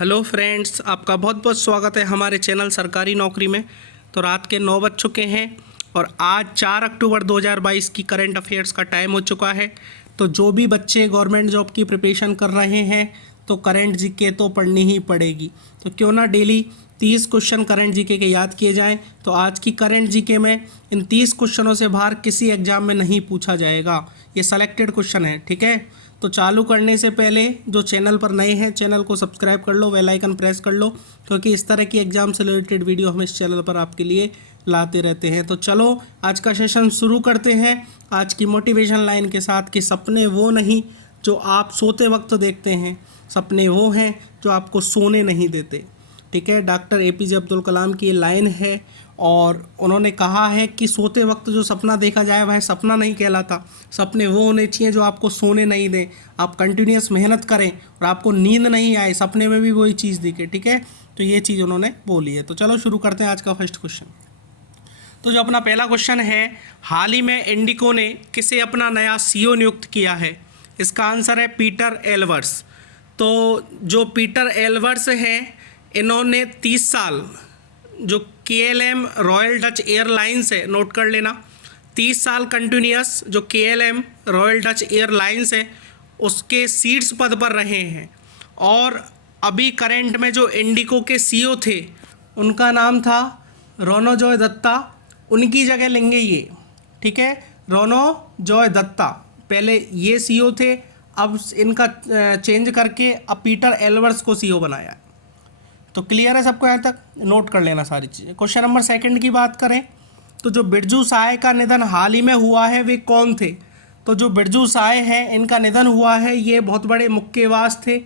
Hello friends, आपका बहुत बहुत स्वागत है हमारे चैनल सरकारी नौकरी में। तो रात के 9 बज चुके हैं और आज 4 अक्टूबर 2022 की करंट अफेयर्स का टाइम हो चुका है। तो जो भी बच्चे गवर्नमेंट जॉब की प्रिपरेशन कर रहे हैं तो करंट जीके तो पढ़नी ही पड़ेगी। तो क्यों ना डेली 30 क्वेश्चन करंट जीके के याद किए जाएं। तो आज की करंट जीके में इन 30 क्वेश्चनों से बाहर किसी एग्जाम में नहीं पूछा जाएगा। ये सेलेक्टेड क्वेश्चन है, ठीक है। तो चालू करने से पहले जो चैनल पर नए हैं चैनल को सब्सक्राइब कर लो, बेल आइकन प्रेस कर लो, क्योंकि इस तरह की एग्जाम से रिलेटेड वीडियो हम इस चैनल पर आपके लिए लाते रहते हैं। तो चलो आज का सेशन शुरू करते हैं आज की मोटिवेशन लाइन के साथ कि सपने वो नहीं जो आप सोते वक्त देखते हैं, सपने वो हैं जो आपको सोने नहीं देते। ठीक है, डॉक्टर APJ अब्दुल कलाम की ये लाइन है और उन्होंने कहा है कि सोते वक्त जो सपना देखा जाए वह सपना नहीं कहलाता। सपने वो होने चाहिए जो आपको सोने नहीं दें, आप कंटिन्यूस मेहनत करें और आपको नींद नहीं आए, सपने में भी वही चीज़ दिखे। ठीक है, तो ये चीज़ उन्होंने बोली है। तो चलो शुरू करते हैं आज का फर्स्ट क्वेश्चन। तो जो अपना पहला क्वेश्चन है, हाल ही में इंडिको ने किसे अपना नया CEO नियुक्त किया है? इसका आंसर है पीटर एल्वर्स। तो जो पीटर एल्वर्स हैं इन्होंने 30 साल जो KLM रॉयल डच एयरलाइंस है, नोट कर लेना, 30 साल कंटिन्यूस जो KLM रॉयल डच एयरलाइंस है उसके सीट्स पद पर रहे हैं। और अभी करंट में जो इंडिको के CEO थे उनका नाम था रोनोजॉय दत्ता, उनकी जगह लेंगे ये। ठीक है, रोनोजॉय दत्ता पहले ये CEO थे, अब इनका चेंज करके अब पीटर एल्वर्स को CEO बनाया है। तो क्लियर है सबको, यहाँ तक नोट कर लेना सारी चीज़ें। क्वेश्चन नंबर 2 की बात करें तो जो बिरजू साय का निधन हाल ही में हुआ है वे कौन थे? तो जो बिरजू साय हैं इनका निधन हुआ है, ये बहुत बड़े मुक्केबाज थे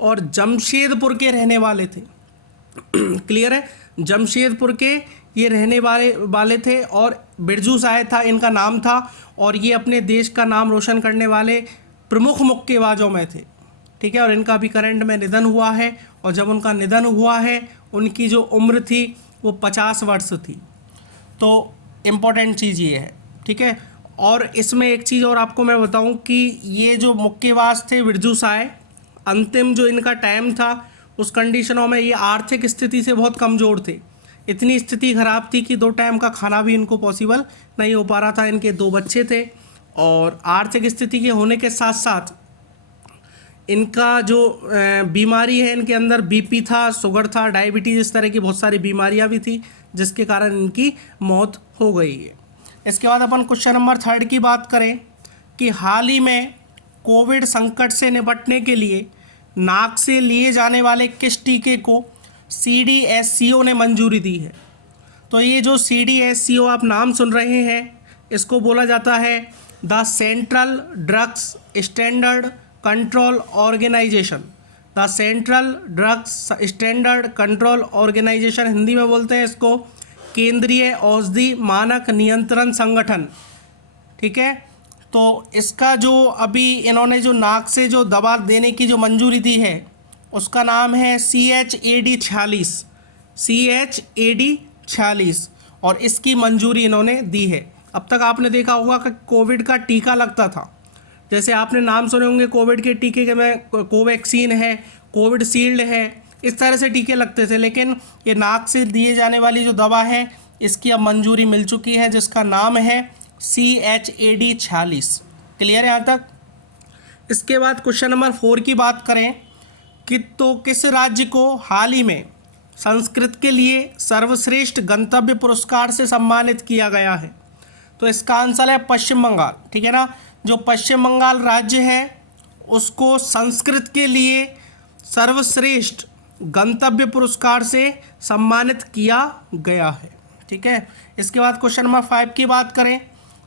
और जमशेदपुर के रहने वाले थे। क्लियर है, जमशेदपुर के ये रहने वाले थे और बिरजू साय था इनका नाम था और ये अपने देश का नाम रोशन करने वाले प्रमुख मुक्केबाजों में थे। ठीक है, और इनका भी करंट में निधन हुआ है और जब उनका निधन हुआ है उनकी जो उम्र थी वो 50 वर्ष थी। तो इम्पॉर्टेंट चीज़ ये है। ठीक है, और इसमें एक चीज़ और आपको मैं बताऊं कि ये जो मुक्केबाज थे बिरजू साय, अंतिम जो इनका टाइम था उस कंडीशनों में ये आर्थिक स्थिति से बहुत कमज़ोर थे। इतनी स्थिति ख़राब थी कि 2 टाइम का खाना भी इनको पॉसिबल नहीं हो पा रहा था। इनके 2 बच्चे थे और आर्थिक स्थिति के होने के साथ साथ इनका जो बीमारी है, इनके अंदर BP था, शुगर था, डायबिटीज़, इस तरह की बहुत सारी बीमारियां भी थी जिसके कारण इनकी मौत हो गई है। इसके बाद अपन क्वेश्चन नंबर 3 की बात करें कि हाल ही में कोविड संकट से निपटने के लिए नाक से लिए जाने वाले किस टीके को CDSCO ने मंजूरी दी है? तो ये जो CDSCO आप नाम सुन रहे हैं इसको बोला जाता है the central drugs standard control organisation. The central drugs standard control organisation, Hindi में बोलते हैं इसको केंद्रीय औषधि मानक नियंत्रण संगठन। ठीक है, तो इसका जो अभी इन्होंने जो नाक से जो दवा देने की जो मंजूरी दी है उसका नाम है CHAD 46, CHAD 46, और इसकी मंजूरी इन्होंने दी है। अब तक आपने देखा होगा कि कोविड का टीका लगता था, जैसे आपने नाम सुने होंगे कोविड के टीके के में कोवैक्सीन है, कोविडशील्ड है, इस तरह से टीके लगते थे। लेकिन ये नाक से दिए जाने वाली जो दवा है इसकी अब मंजूरी मिल चुकी है जिसका नाम है CHAD 46। क्लियर है यहाँ तक? इसके बाद क्वेश्चन नंबर 4 की बात करें कि तो किस राज्य को हाल ही में संस्कृत के लिए सर्वश्रेष्ठ गंतव्य पुरस्कार से सम्मानित किया गया है? तो इसका आंसर है पश्चिम बंगाल। ठीक है ना, जो पश्चिम बंगाल राज्य है उसको संस्कृत के लिए सर्वश्रेष्ठ गंतव्य पुरस्कार से सम्मानित किया गया है। ठीक है, इसके बाद क्वेश्चन नंबर 5 की बात करें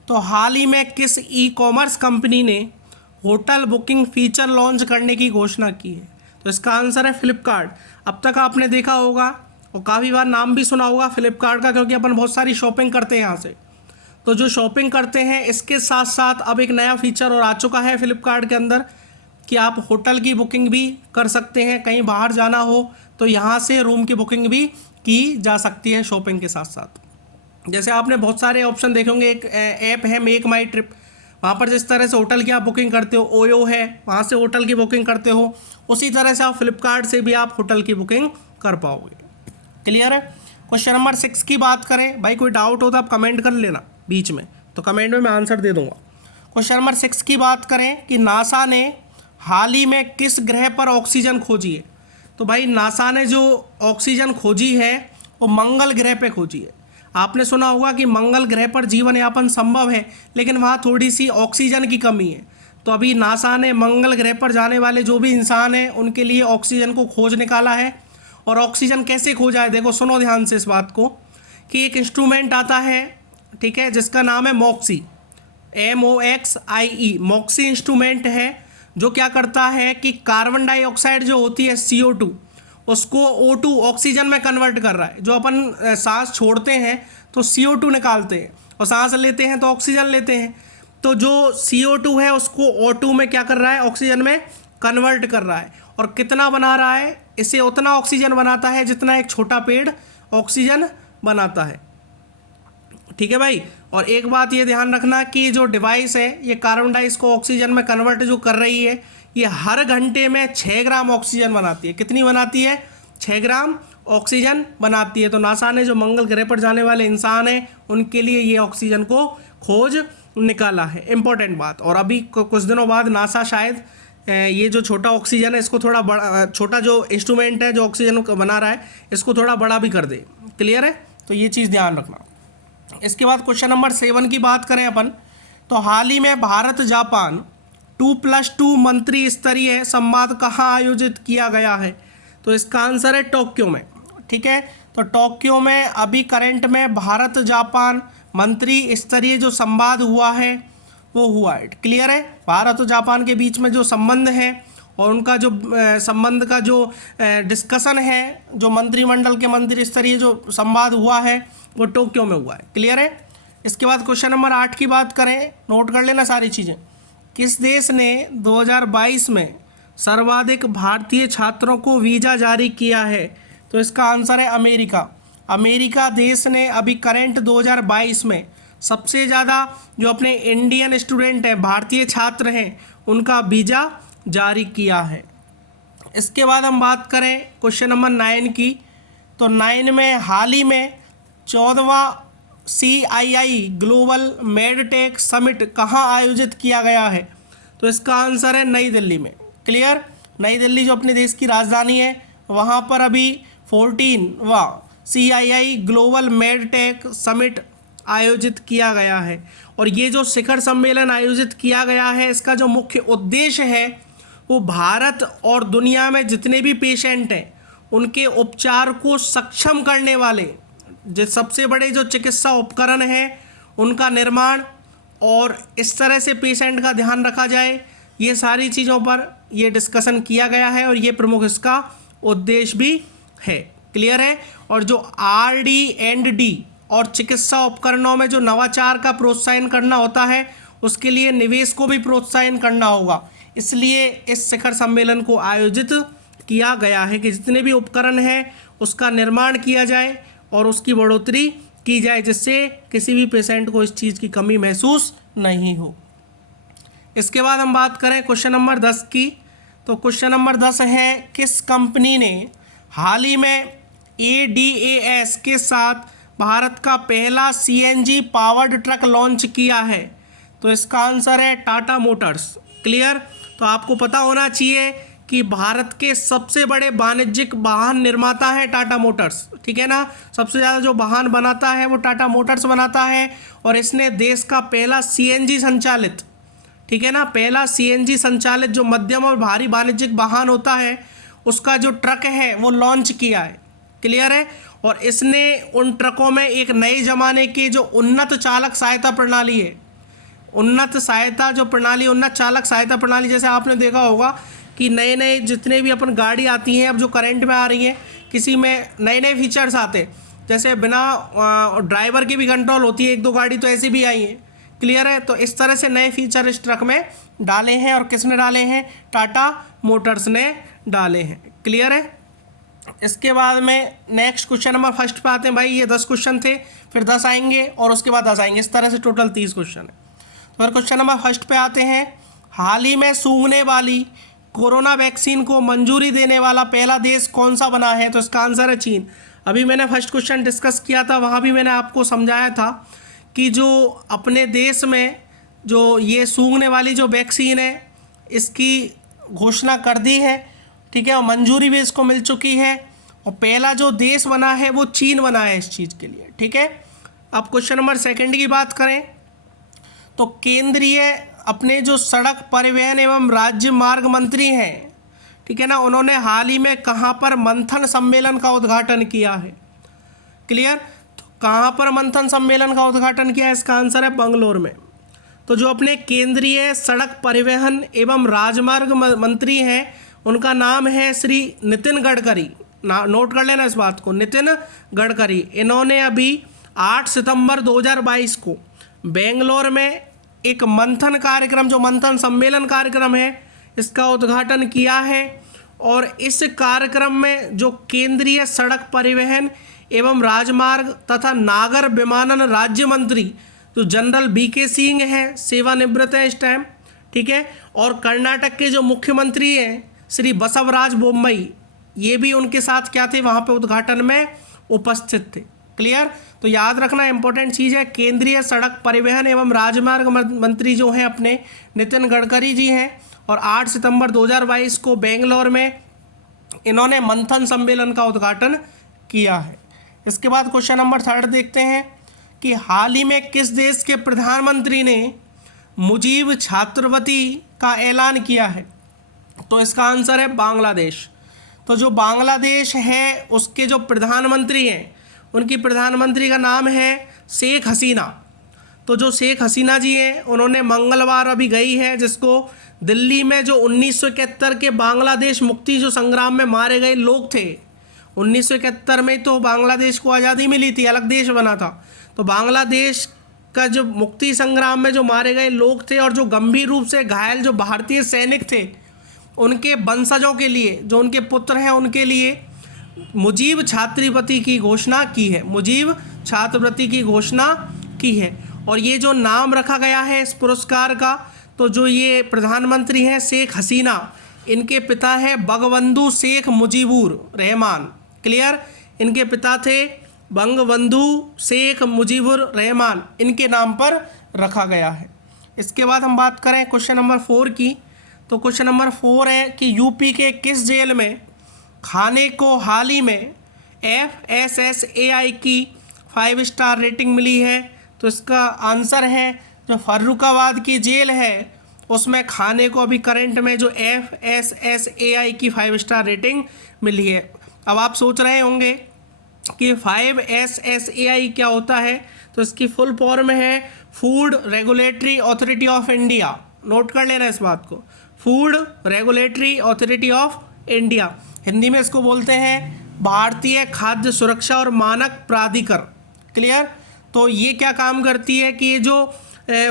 तो हाल ही में किस E-कॉमर्स कंपनी ने होटल बुकिंग फीचर लॉन्च करने की घोषणा की है? तो इसका आंसर है फ्लिपकार्ट। अब तक आपने देखा होगा और काफ़ी बार नाम भी सुना होगा फ्लिपकार्ट का, क्योंकि अपन बहुत सारी शॉपिंग करते हैं यहाँ से। तो जो शॉपिंग करते हैं इसके साथ साथ अब एक नया फीचर और आ चुका है फ्लिपकार्ट के अंदर कि आप होटल की बुकिंग भी कर सकते हैं। कहीं बाहर जाना हो तो यहाँ से रूम की बुकिंग भी की जा सकती है शॉपिंग के साथ साथ। जैसे आपने बहुत सारे ऑप्शन देखे होंगे, एक ऐप है मेक माई ट्रिप, वहाँ पर जिस तरह से होटल की आप बुकिंग करते हो, ओयो है वहाँ से होटल की बुकिंग करते हो, उसी तरह से आप फ्लिपकार्ट से भी आप होटल की बुकिंग कर पाओगे। क्लियर है। क्वेश्चन नंबर 6 की बात करें, भाई कोई डाउट हो तो आप कमेंट कर लेना बीच में, तो कमेंट में मैं आंसर दे दूंगा। क्वेश्चन नंबर 6 की बात करें कि नासा ने हाल ही में किस ग्रह पर ऑक्सीजन खोजी है। तो भाई नासा ने जो ऑक्सीजन खोजी है वो मंगल ग्रह पे खोजी है। आपने सुना होगा कि मंगल ग्रह पर जीवन यापन संभव है, लेकिन वहाँ थोड़ी सी ऑक्सीजन की कमी है। तो अभी नासा ने मंगल ग्रह पर जाने वाले जो भी इंसान हैं उनके लिए ऑक्सीजन को खोज निकाला है। और ऑक्सीजन कैसे खोजा है, देखो सुनो ध्यान से इस बात को, कि एक इंस्ट्रूमेंट आता है, ठीक है, जिसका नाम है मॉक्सी, MOXIE। मॉक्सी इंस्ट्रूमेंट है जो क्या करता है कि कार्बन डाइऑक्साइड जो होती है CO2 उसको O2 ऑक्सीजन में कन्वर्ट कर रहा है। जो अपन सांस छोड़ते हैं तो CO2 निकालते हैं और सांस लेते हैं तो ऑक्सीजन लेते हैं। तो जो CO2 है उसको O2 में क्या कर रहा है, ऑक्सीजन में कन्वर्ट कर रहा है। और कितना बना रहा है, इसे उतना ऑक्सीजन बनाता है जितना एक छोटा पेड़ ऑक्सीजन बनाता है। ठीक है भाई। और एक बात ये ध्यान रखना कि जो डिवाइस है ये कार्बन डाइऑक्साइड को ऑक्सीजन में कन्वर्ट जो कर रही है, ये हर घंटे में 6 ग्राम ऑक्सीजन बनाती है। कितनी बनाती है, 6 ग्राम ऑक्सीजन बनाती है। तो नासा ने जो मंगल ग्रह पर जाने वाले इंसान हैं उनके लिए ये ऑक्सीजन को खोज निकाला है। इंपॉर्टेंट बात। और अभी कुछ दिनों बाद नासा शायद ये जो छोटा ऑक्सीजन है इसको थोड़ा बड़ा, छोटा जो इंस्ट्रूमेंट है जो ऑक्सीजन को बना रहा है इसको थोड़ा बड़ा भी कर दे। क्लियर है, तो ये चीज़ ध्यान रखना। इसके बाद क्वेश्चन नंबर 7 की बात करें अपन, तो हाल ही में भारत जापान 2+2 मंत्री स्तरीय संवाद कहाँ आयोजित किया गया है। तो इसका आंसर है टोक्यो में। ठीक है, तो टोक्यो में अभी करंट में भारत जापान मंत्री स्तरीय जो संवाद हुआ है वो हुआ है। क्लियर है, भारत और जापान के बीच में जो संबंध है और उनका जो संबंध का जो डिस्कशन है, जो मंत्रिमंडल के मंत्री स्तरीय जो संवाद हुआ है वो टोक्यो में हुआ है। क्लियर है। इसके बाद क्वेश्चन नंबर 8 की बात करें, नोट कर लेना सारी चीज़ें। किस देश ने 2022 में सर्वाधिक भारतीय छात्रों को वीज़ा जारी किया है। तो इसका आंसर है अमेरिका। अमेरिका देश ने अभी करंट 2022 में सबसे ज़्यादा जो अपने इंडियन स्टूडेंट हैं, भारतीय छात्र हैं, उनका वीज़ा जारी किया है। इसके बाद हम बात करें क्वेश्चन नंबर 9 की, तो 9 में हाल ही में 14वां CII ग्लोबल मेडटेक समिट कहाँ आयोजित किया गया है। तो इसका आंसर है नई दिल्ली में। क्लियर, नई दिल्ली जो अपने देश की राजधानी है वहाँ पर अभी 14वां CII ग्लोबल मेडटेक समिट आयोजित किया गया है। और ये जो शिखर सम्मेलन आयोजित किया गया है इसका जो मुख्य उद्देश्य है वो भारत और दुनिया में जितने भी पेशेंट हैं उनके उपचार को सक्षम करने वाले जो सबसे बड़े जो चिकित्सा उपकरण हैं उनका निर्माण और इस तरह से पेशेंट का ध्यान रखा जाए, ये सारी चीज़ों पर ये डिस्कशन किया गया है और ये प्रमुख इसका उद्देश्य भी है। क्लियर है। और जो RD&D और चिकित्सा उपकरणों में जो नवाचार का प्रोत्साहन करना होता है उसके लिए निवेश को भी प्रोत्साहन करना होगा, इसलिए इस शिखर सम्मेलन को आयोजित किया गया है कि जितने भी उपकरण हैं उसका निर्माण किया जाए और उसकी बढ़ोतरी की जाए जिससे किसी भी पेशेंट को इस चीज़ की कमी महसूस नहीं हो। इसके बाद हम बात करें क्वेश्चन नंबर 10 की, तो क्वेश्चन नंबर 10 है किस कंपनी ने हाल ही में ADAS के साथ भारत का पहला CNG पावर्ड ट्रक लॉन्च किया है। तो इसका आंसर है टाटा मोटर्स। क्लियर, तो आपको पता होना चाहिए कि भारत के सबसे बड़े वाणिज्यिक वाहन निर्माता है टाटा मोटर्स। ठीक है ना, सबसे ज़्यादा जो वाहन बनाता है वो टाटा मोटर्स बनाता है और इसने देश का पहला CNG संचालित, ठीक है ना, पहला CNG संचालित जो मध्यम और भारी वाणिज्यिक वाहन होता है उसका जो ट्रक है वो लॉन्च किया है। क्लियर है। और इसने उन ट्रकों में एक नए ज़माने की जो उन्नत चालक सहायता प्रणाली है, उन्नत चालक सहायता प्रणाली, जैसे आपने देखा होगा कि नए नए जितने भी अपन गाड़ी आती हैं अब जो करंट में आ रही हैं किसी में नए नए फीचर्स आते हैं, जैसे बिना ड्राइवर की भी कंट्रोल होती है, 1-2 गाड़ी तो ऐसी भी आई हैं। क्लियर है। तो इस तरह से नए फीचर इस ट्रक में डाले हैं और किसने डाले हैं, टाटा मोटर्स ने डाले हैं। क्लियर है। इसके बाद में नेक्स्ट क्वेश्चन नंबर 1 पे आते हैं। भाई ये 10 क्वेश्चन थे, फिर 10 आएंगे और उसके बाद 10 आएंगे, इस तरह से टोटल 30 क्वेश्चन है। फिर क्वेश्चन नंबर फर्स्ट पे आते हैं। हाल ही में सूंघने वाली कोरोना वैक्सीन को मंजूरी देने वाला पहला देश कौन सा बना है? तो इसका आंसर है चीन। अभी मैंने फर्स्ट क्वेश्चन डिस्कस किया था, वहाँ भी मैंने आपको समझाया था कि जो अपने देश में जो ये सूंघने वाली जो वैक्सीन है इसकी घोषणा कर दी है, ठीक है, और मंजूरी भी इसको मिल चुकी है, और पहला जो देश बना है वो चीन बना है इस चीज़ के लिए, ठीक है। अब क्वेश्चन नंबर सेकंड की बात करें तो केंद्रीय अपने जो सड़क परिवहन एवं राज्य मार्ग मंत्री हैं, ठीक है ना, उन्होंने हाल ही में कहाँ पर मंथन सम्मेलन का उद्घाटन किया है? क्लियर। तो कहाँ पर मंथन सम्मेलन का उद्घाटन किया है? इसका आंसर है बंगलोर में। तो जो अपने केंद्रीय सड़क परिवहन एवं राजमार्ग मंत्री हैं उनका नाम है श्री नितिन गडकरी। नोट कर लेना इस बात को, नितिन गडकरी। इन्होंने अभी 8 सितंबर 2022 को बेंगलोर में एक मंथन कार्यक्रम, जो मंथन सम्मेलन कार्यक्रम है, इसका उद्घाटन किया है। और इस कार्यक्रम में जो केंद्रीय सड़क परिवहन एवं राजमार्ग तथा नागर विमानन राज्य मंत्री जो जनरल BK सिंह हैं, सेवानिवृत्त हैं इस टाइम, ठीक है, और कर्नाटक के जो मुख्यमंत्री हैं श्री बसवराज बोम्मई, ये भी उनके साथ क्या थे, वहाँ पे उद्घाटन में उपस्थित थे। क्लियर। तो याद रखना इंपॉर्टेंट चीज़ है, केंद्रीय सड़क परिवहन एवं राजमार्ग मंत्री जो हैं अपने नितिन गडकरी जी हैं, और 8 सितंबर 2022 को बेंगलोर में इन्होंने मंथन सम्मेलन का उद्घाटन किया है। इसके बाद क्वेश्चन नंबर थर्ड देखते हैं कि हाल ही में किस देश के प्रधानमंत्री ने मुजीब छात्रवृत्ति का ऐलान किया है? तो इसका आंसर है बांग्लादेश। तो जो बांग्लादेश है उसके जो प्रधानमंत्री हैं उनकी प्रधानमंत्री का नाम है शेख हसीना। तो जो शेख हसीना जी हैं उन्होंने मंगलवार अभी गई है, जिसको दिल्ली में जो 1971 के बांग्लादेश मुक्ति जो संग्राम में मारे गए लोग थे, 1971 में तो बांग्लादेश को आज़ादी मिली थी, अलग देश बना था। तो बांग्लादेश का जो मुक्ति संग्राम में जो मारे गए लोग थे और जो गंभीर रूप से घायल जो भारतीय सैनिक थे, उनके वंशजों के लिए, जो उनके पुत्र हैं, उनके लिए मुजीब छात्रवृत्ति की घोषणा की है, मुजीब छात्रवृत्ति की घोषणा की है। और ये जो नाम रखा गया है इस पुरस्कार का, तो जो ये प्रधानमंत्री हैं शेख हसीना, इनके पिता हैं बंगबंधु शेख मुजीबुर रहमान। क्लियर। इनके पिता थे बंगबंधु शेख मुजीबुर रहमान, इनके नाम पर रखा गया है। इसके बाद हम बात करें क्वेश्चन नंबर 4 की। तो क्वेश्चन नंबर 4 है कि यूपी के किस जेल में खाने को हाल ही में FSSAI की 5 स्टार रेटिंग मिली है? तो इसका आंसर है जो फर्रुखाबाद की जेल है उसमें खाने को अभी करंट में जो FSSAI की 5 स्टार रेटिंग मिली है। अब आप सोच रहे होंगे कि 5SSAI क्या होता है? तो इसकी फुल फॉर्म है food regulatory authority of India. Note कर लेना इस बात को, food regulatory authority of India. Hindi में इसको बोलते हैं भारतीय खाद्य सुरक्षा और मानक प्राधिकरण। क्लियर। तो ये क्या काम करती है कि ये जो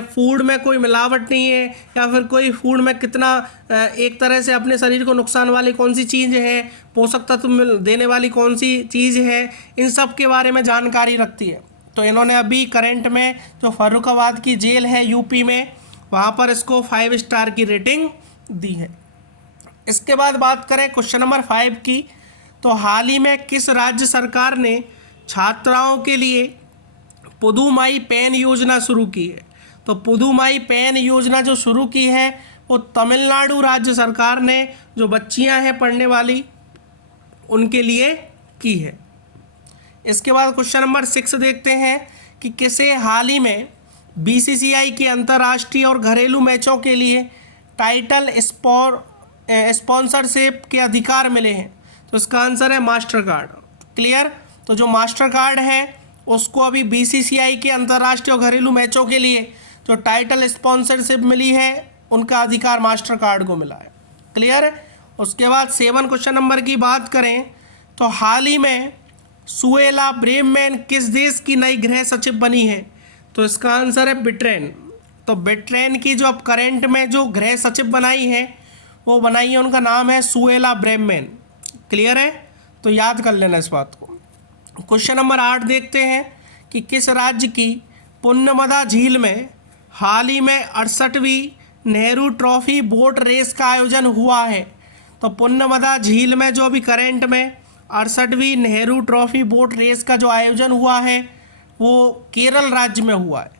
फूड में कोई मिलावट नहीं है या फिर कोई फूड में कितना एक तरह से अपने शरीर को नुकसान वाली कौन सी चीज़ है, पोषक तत्व देने वाली कौन सी चीज़ है, इन सब के बारे में जानकारी रखती है। तो इन्होंने अभी करंट में जो फर्रुखाबाद की जेल है यूपी में, वहाँ पर इसको 5 स्टार की रेटिंग दी है। इसके बाद बात करें क्वेश्चन नंबर 5 की। तो हाल ही में किस राज्य सरकार ने छात्राओं के लिए पुदुमाई पेन योजना शुरू की है? तो पुदुमाई पेन योजना जो शुरू की है वो तमिलनाडु राज्य सरकार ने जो बच्चियां हैं पढ़ने वाली उनके लिए की है। इसके बाद क्वेश्चन नंबर 6 देखते हैं कि किसे हाल ही में BCCI के अंतर्राष्ट्रीय और घरेलू मैचों के लिए टाइटल स्पॉन्सरशिप के अधिकार मिले हैं? तो इसका आंसर है मास्टर कार्ड। क्लियर। तो जो मास्टर कार्ड है उसको अभी BCCI के अंतर्राष्ट्रीय और घरेलू मैचों के लिए जो टाइटल स्पॉन्सरशिप मिली है उनका अधिकार मास्टर कार्ड को मिला है। क्लियर। उसके बाद 7 क्वेश्चन नंबर की बात करें तो हाल ही में सुएला ब्रेमैन किस देश की नई गृह सचिव बनी है? तो इसका आंसर है ब्रिटेन। तो ब्रिटेन की जो अब करंट में जो गृह सचिव बनाई है वो बनाई है, उनका नाम है सुएला ब्रेमैन। क्लियर है। तो याद कर लेना इस बात को। क्वेश्चन नंबर 8 देखते हैं कि किस राज्य की पुण्यमदा झील में हाल ही में 68वीं नेहरू ट्रॉफी बोट रेस का आयोजन हुआ है? तो पुण्यमदा झील में जो अभी करंट में 68वीं नेहरू ट्रॉफी बोट रेस का जो आयोजन हुआ है वो केरल राज्य में हुआ है।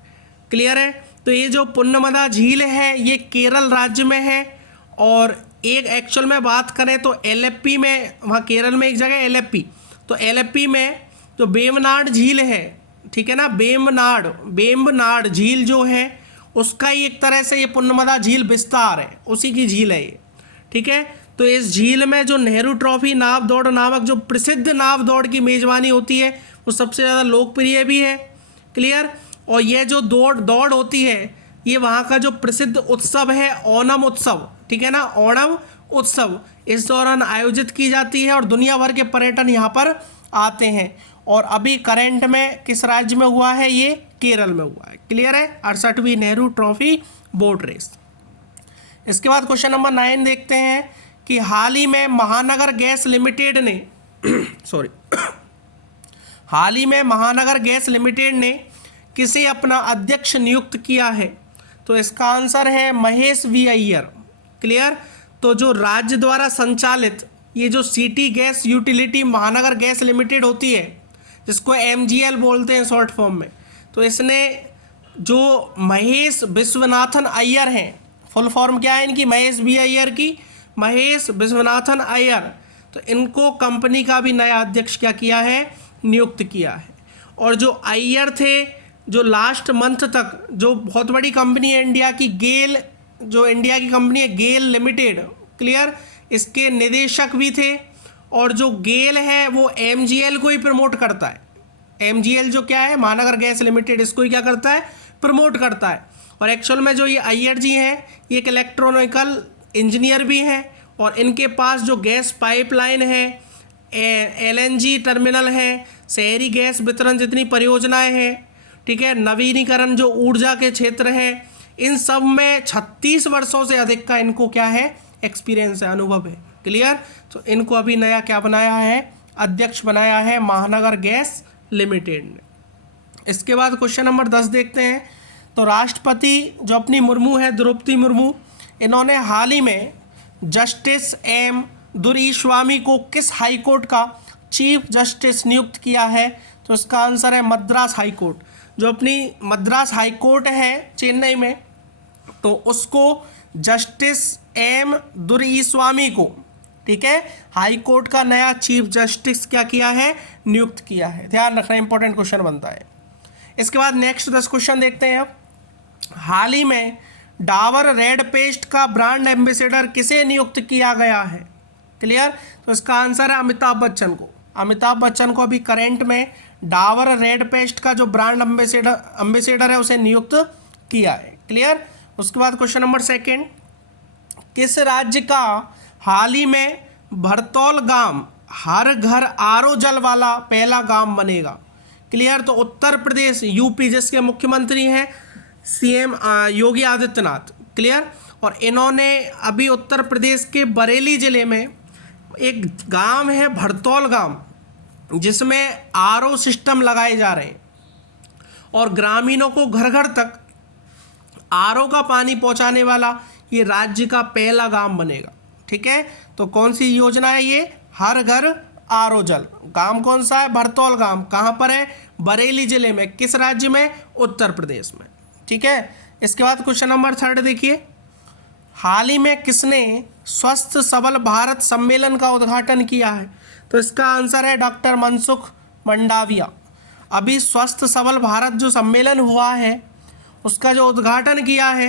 क्लियर है? तो ये जो पुण्यमदा झील है ये केरल राज्य में है। और एक एक्चुअल में बात करें तो एलेप्पी में, वहाँ केरल में एक जगह एलेप्पी, तो एलेप्पी में जो वेम्बनाड झील है, ठीक है ना, वेम्बनाड झील जो है उसका ही एक तरह से ये पुण्यमदा झील विस्तार है, उसी की झील है ये। ठीक है, तो इस झील में जो नेहरू ट्रॉफी नाव दौड़ नामक जो प्रसिद्ध नाव दौड़ की मेज़बानी होती है वो सबसे ज़्यादा लोकप्रिय भी है। क्लियर? और ये जो दौड़ होती है ये वहाँ का जो प्रसिद्ध उत्सव है ओणम उत्सव, ठीक है ना, ओणम उत्सव इस दौरान आयोजित की जाती है और दुनिया भर के पर्यटन यहाँ पर आते हैं। और अभी करंट में किस राज्य में हुआ है? ये केरल में हुआ है। क्लियर है? 68वीं नेहरू ट्रॉफी बोट रेस। इसके बाद क्वेश्चन नंबर 9 देखते हैं कि हाल ही में महानगर गैस लिमिटेड ने हाल ही में महानगर गैस लिमिटेड ने किसे अपना अध्यक्ष नियुक्त किया है? तो इसका आंसर है महेश वी अय्यर। क्लियर? तो जो राज्य द्वारा संचालित ये जो सिटी गैस यूटिलिटी महानगर गैस लिमिटेड होती है जिसको MGL बोलते हैं शॉर्ट फॉर्म में, तो इसने जो महेश विश्वनाथन अय्यर हैं, फुल फॉर्म क्या है इनकी? महेश वी अय्यर की, महेश विश्वनाथन अय्यर, तो इनको कंपनी का भी नया अध्यक्ष क्या किया है? नियुक्त किया है। और जो अय्यर थे जो लास्ट मंथ तक जो बहुत बड़ी कंपनी है इंडिया की गेल, जो इंडिया की कंपनी है गेल लिमिटेड, क्लियर, इसके निदेशक भी थे। और जो गेल है वो MGL को ही प्रमोट करता है। MGL जो क्या है? महानगर गैस लिमिटेड, इसको ही क्या करता है? प्रमोट करता है। और एक्चुअल में जो ये अय्यर जी हैं ये एक इलेक्ट्रॉनिकल इंजीनियर भी हैं और इनके पास जो गैस पाइपलाइन है, LNG टर्मिनल है, शहरी गैस वितरण जितनी परियोजनाएं हैं, ठीक है, नवीनीकरण जो ऊर्जा के क्षेत्र हैं, इन सब में 36 वर्षों से अधिक का इनको क्या है? एक्सपीरियंस है, अनुभव है। क्लियर? तो इनको अभी नया क्या बनाया है? अध्यक्ष बनाया है महानगर गैस लिमिटेड ने। इसके बाद क्वेश्चन नंबर 10 देखते हैं। तो राष्ट्रपति जो अपनी मुर्मू है द्रौपदी मुर्मू, इन्होंने हाल ही में जस्टिस M दुर्ईस्वामी को किस हाई कोर्ट का चीफ जस्टिस नियुक्त किया है? तो इसका आंसर है मद्रास हाई कोर्ट। जो अपनी मद्रास हाई कोर्ट है चेन्नई में, तो उसको जस्टिस M दुर्ईस्वामी को, ठीक है, हाई कोर्ट का नया चीफ जस्टिस क्या किया है? नियुक्त किया है। ध्यान रखना, इंपॉर्टेंट क्वेश्चन बनता है। इसके बाद नेक्स्ट 10 क्वेश्चन देखते हैं। अब हाल ही में डाबर रेड पेस्ट का ब्रांड एम्बेसडर किसे नियुक्त किया गया है? क्लियर? तो इसका आंसर है अमिताभ बच्चन को। अमिताभ बच्चन को अभी करंट में डाबर रेड पेस्ट का जो ब्रांड एम्बेसडर है उसे नियुक्त किया है। क्लियर? उसके बाद क्वेश्चन नंबर 2, किस राज्य का हाल ही में भरतौल गांव हर घर आरओ जल वाला पहला गांव बनेगा? क्लियर? तो उत्तर प्रदेश, यूपी, जिसके मुख्यमंत्री हैं CM योगी आदित्यनाथ। क्लियर? और इन्होंने अभी उत्तर प्रदेश के बरेली ज़िले में एक गांव है भरतौल गांव जिसमें आरओ सिस्टम लगाए जा रहे हैं और ग्रामीणों को घर घर तक आरओ का पानी पहुंचाने वाला ये राज्य का पहला गांव बनेगा। ठीक है? तो कौन सी योजना है ये? हर घर आरओ जल। गांव कौन सा है? भरतौल गांव। कहाँ पर है? बरेली जिले में। किस राज्य में? उत्तर प्रदेश में। ठीक है? इसके बाद क्वेश्चन नंबर 3 देखिए, हाल ही में किसने स्वस्थ सबल भारत सम्मेलन का उद्घाटन किया है? तो इसका आंसर है डॉक्टर मनसुख मंडाविया। अभी स्वस्थ सबल भारत जो सम्मेलन हुआ है उसका जो उद्घाटन किया है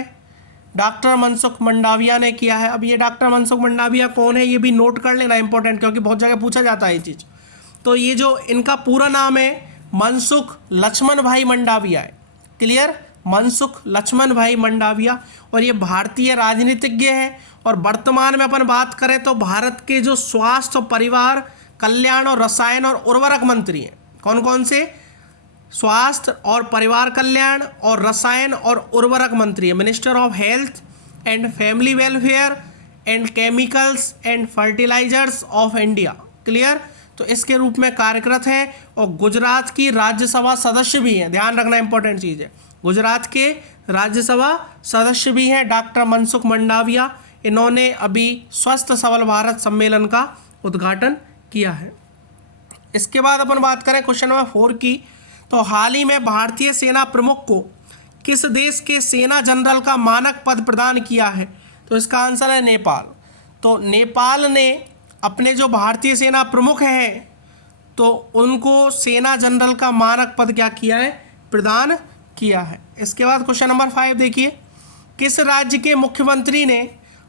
डॉक्टर मनसुख मंडाविया ने किया है। अब ये डॉक्टर मनसुख मंडाविया कौन है ये भी नोट कर लेना, इंपॉर्टेंट, क्योंकि बहुत जगह पूछा जाता है ये चीज़। तो ये जो इनका पूरा नाम है मनसुख लक्ष्मण भाई मंडाविया है। क्लियर? मनसुख लक्ष्मण भाई मंडाविया। और ये भारतीय राजनीतिज्ञ हैं और वर्तमान में अपन बात करें तो भारत के जो स्वास्थ्य और परिवार कल्याण और रसायन और उर्वरक मंत्री हैं। कौन कौन से? स्वास्थ्य और परिवार कल्याण और रसायन और उर्वरक मंत्री है। Minister of health and family welfare and chemicals and fertilisers of India. Clear? तो इसके रूप में कार्यरत हैं और गुजरात की राज्यसभा सदस्य भी हैं। ध्यान रखना, इंपॉर्टेंट चीज़ है। गुजरात के राज्यसभा सदस्य भी हैं डॉक्टर मनसुख मंडाविया, इन्होंने अभी स्वस्थ सबल भारत सम्मेलन का उद्घाटन किया है। इसके बाद अपन बात करें क्वेश्चन नंबर 4 की, तो हाल ही में भारतीय सेना प्रमुख को किस देश के सेना जनरल का मानक पद प्रदान किया है? तो इसका आंसर है नेपाल। तो नेपाल ने अपने जो भारतीय सेना प्रमुख हैं तो उनको सेना जनरल का मानक पद क्या किया है? प्रदान किया है। इसके बाद क्वेश्चन नंबर 5 देखिए, किस राज्य के मुख्यमंत्री ने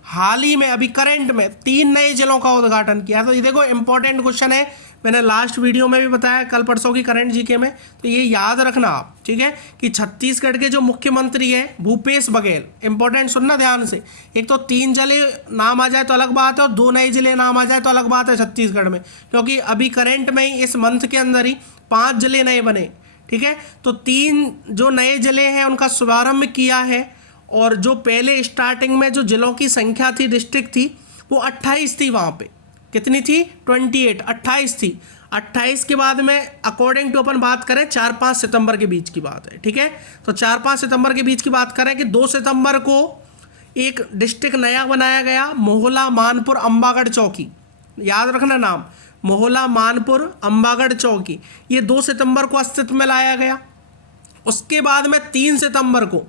हाल ही में अभी करंट में 3 नए जिलों का उद्घाटन किया? तो ये देखो इंपॉर्टेंट क्वेश्चन है, मैंने लास्ट वीडियो में भी बताया कल परसों की करंट जीके में, तो ये याद रखना आप, ठीक है, कि छत्तीसगढ़ के जो मुख्यमंत्री हैं भूपेश बघेल, इंपॉर्टेंट सुनना ध्यान से, एक तो 3 जिले नाम आ जाए तो अलग बात है और 2 नए जिले नाम आ जाए तो अलग बात है छत्तीसगढ़ में, क्योंकि अभी करंट में ही इस मंथ के अंदर ही 5 जिले नए बने, ठीक है। तो 3 जो नए जिले हैं उनका शुभारंभ किया है, और जो पहले स्टार्टिंग में जो जिलों की संख्या थी, डिस्ट्रिक्ट थी, वो 28 थी। वहाँ पे कितनी थी? 28, 28 थी। 28 के बाद में अकॉर्डिंग टू अपन बात करें 4-5 सितंबर के बीच की बात है, ठीक है। तो 4-5 सितंबर के बीच की बात करें कि 2 सितंबर को एक डिस्ट्रिक्ट नया बनाया गया, मोहला मानपुर अंबागढ़ चौकी, याद रखना नाम, मोहला मानपुर अंबागढ़ चौकी, ये 2 सितंबर को अस्तित्व में लाया गया। उसके बाद में 3 सितंबर को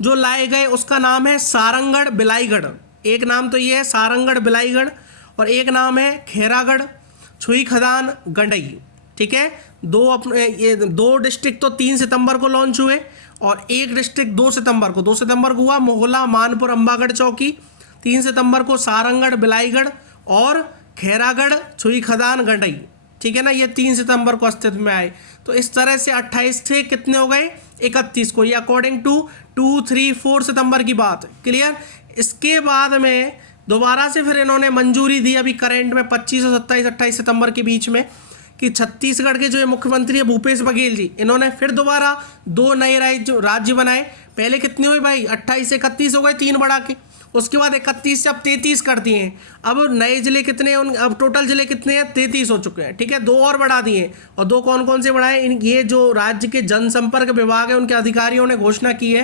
जो लाए गए उसका नाम है सारंगढ़ बिलाईगढ़। एक नाम तो ये है सारंगढ़ बिलाईगढ़ और एक नाम है खैरागढ़ छुई खदान गंडई, ठीक है। ये 2 डिस्ट्रिक्ट तो 3 सितंबर को लॉन्च हुए और एक डिस्ट्रिक्ट 2 सितंबर को हुआ मोहला मानपुर अंबागढ़ चौकी, 3 सितंबर को सारंगढ़ बिलाईगढ़ और खैरागढ़ छुई खदान गंडई, ठीक है ना, ये 3 सितंबर को अस्तित्व में आए। तो इस तरह से 28 थे, कितने हो गए? 31 को, ये अकॉर्डिंग टू 2, 3, 4 सितंबर की बात, क्लियर। इसके बाद में दोबारा से फिर इन्होंने मंजूरी दी अभी करंट में 25 और 27-28 सितंबर के बीच में कि छत्तीसगढ़ के जो ये मुख्यमंत्री है भूपेश बघेल जी, इन्होंने फिर दोबारा 2 नए राज्य बनाए। पहले कितने हुए भाई? 28 से 31 हो गए, 3 बढ़ा के, उसके बाद 31 से अब 33 कर दिए हैं। अब नए जिले कितने हैं? अब टोटल जिले कितने हैं? 33 हो चुके हैं, ठीक है। 2 और बढ़ा दिए, और 2 कौन कौन से बढ़ाए? ये जो राज्य के जनसंपर्क विभाग है उनके अधिकारियों ने घोषणा की है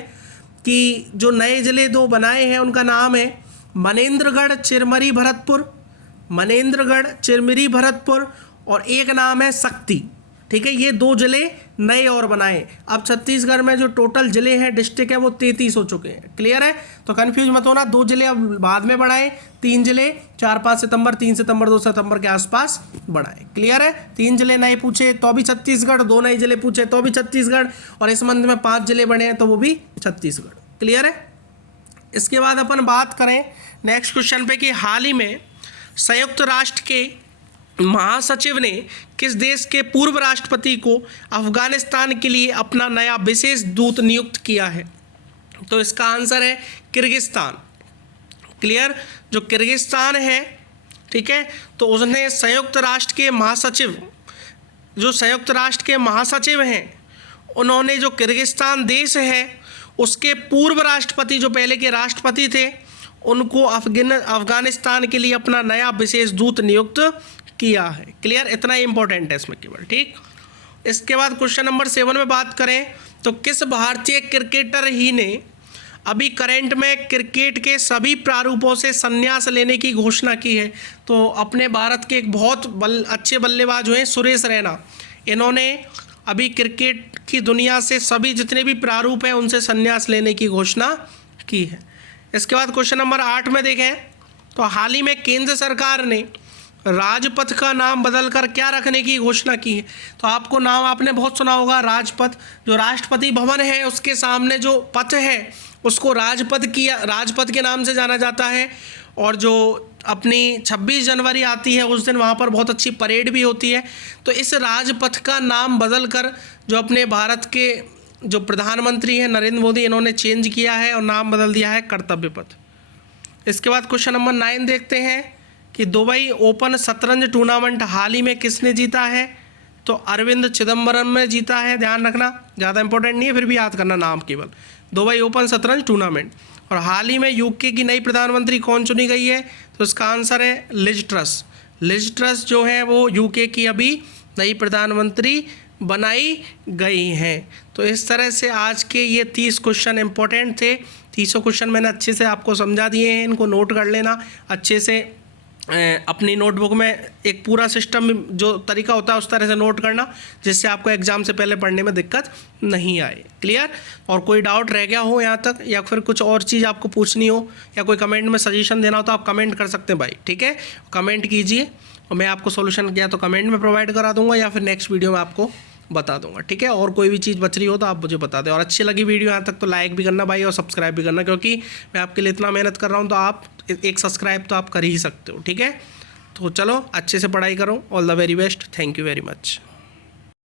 कि जो नए जिले 2 बनाए हैं उनका नाम है मनेन्द्रगढ़ चिरमरी भरतपुर और एक नाम है शक्ति, ठीक है। ये 2 जिले नए और बनाए। अब छत्तीसगढ़ में जो टोटल जिले हैं, डिस्ट्रिक्ट है, वो 33 हो चुके हैं, क्लियर है। तो कंफ्यूज मत होना, 2 जिले अब बाद में बढ़ाए, 3 जिले 4-5 सितंबर, 3 सितंबर 2 सितंबर के आसपास बढ़ाए, क्लियर है। 3 जिले नए पूछे तो भी छत्तीसगढ़, 2 नए जिले पूछे तो भी छत्तीसगढ़, और इस मंथ में 5 जिले बने हैं तो वो भी छत्तीसगढ़, क्लियर है। इसके बाद अपन बात करें नेक्स्ट क्वेश्चन पे कि हाल ही में संयुक्त राष्ट्र के महासचिव ने किस देश के पूर्व राष्ट्रपति को अफगानिस्तान के लिए अपना नया विशेष दूत नियुक्त किया है? तो इसका आंसर है किर्गिस्तान, क्लियर। जो किर्गिस्तान है, ठीक है, तो उसने संयुक्त राष्ट्र के महासचिव हैं, उन्होंने जो किर्गिस्तान देश है उसके पूर्व राष्ट्रपति, जो पहले के राष्ट्रपति थे, उनको अफगानिस्तान के लिए अपना नया विशेष दूत नियुक्त किया है, क्लियर। इतना ही इंपॉर्टेंट है इसमें केवल, ठीक। इसके बाद क्वेश्चन नंबर 7 में बात करें तो किस भारतीय क्रिकेटर ही ने अभी करंट में क्रिकेट के सभी प्रारूपों से संन्यास लेने की घोषणा की है? तो अपने भारत के एक बहुत अच्छे बल्लेबाज हुए सुरेश रैना, इन्होंने अभी क्रिकेट की दुनिया से सभी जितने भी प्रारूप हैं उनसे संन्यास लेने की घोषणा की है। इसके बाद क्वेश्चन नंबर 8 में देखें तो हाल ही में केंद्र सरकार ने राजपथ का नाम बदलकर क्या रखने की घोषणा की है? तो आपको नाम आपने बहुत सुना होगा, राजपथ। जो राष्ट्रपति भवन है उसके सामने जो पथ है उसको राजपथ के नाम से जाना जाता है। और जो अपनी 26 जनवरी आती है उस दिन वहाँ पर बहुत अच्छी परेड भी होती है। तो इस राजपथ का नाम बदलकर जो अपने भारत के जो प्रधानमंत्री हैं नरेंद्र मोदी, इन्होंने चेंज किया है और नाम बदल दिया है कर्तव्य पथ। इसके बाद क्वेश्चन नंबर 9 देखते हैं कि दुबई ओपन शतरंज टूर्नामेंट हाल ही में किसने जीता है? तो अरविंद चिदम्बरम ने जीता है, ध्यान रखना, ज़्यादा इंपॉर्टेंट नहीं है, फिर भी याद करना नाम केवल। दुबई ओपन शतरंज टूर्नामेंट। और हाल ही में यूके की नई प्रधानमंत्री कौन चुनी गई है? तो इसका आंसर है लिज ट्रस। लिज ट्रस जो है वो यूके की अभी नई प्रधानमंत्री बनाई गई हैं। तो इस तरह से आज के ये 30 क्वेश्चन इंपॉर्टेंट थे। 30 क्वेश्चन मैंने अच्छे से आपको समझा दिए हैं, इनको नोट कर लेना अच्छे से अपनी नोटबुक में। एक पूरा सिस्टम जो तरीका होता है उस तरह से नोट करना, जिससे आपको एग्ज़ाम से पहले पढ़ने में दिक्कत नहीं आए। क्लियर? और कोई डाउट रह गया हो यहाँ तक, या फिर कुछ और चीज़ आपको पूछनी हो, या कोई कमेंट में सजेशन देना हो, तो आप कमेंट कर सकते हैं भाई। ठीक है, कमेंट कीजिए और मैं आपको सोल्यूशन किया तो कमेंट में प्रोवाइड करा दूंगा, या फिर नेक्स्ट वीडियो में आपको बता दूंगा। ठीक है, और कोई भी चीज़ बच रही हो तो आप मुझे बता दें। और अच्छी लगी वीडियो यहाँ तक तो लाइक भी करना भाई, और सब्सक्राइब भी करना, क्योंकि मैं आपके लिए इतना मेहनत कर रहा हूँ तो आप एक सब्सक्राइब तो आप कर ही सकते हो। ठीक है, तो चलो अच्छे से पढ़ाई करो। All the very best. Thank you very much.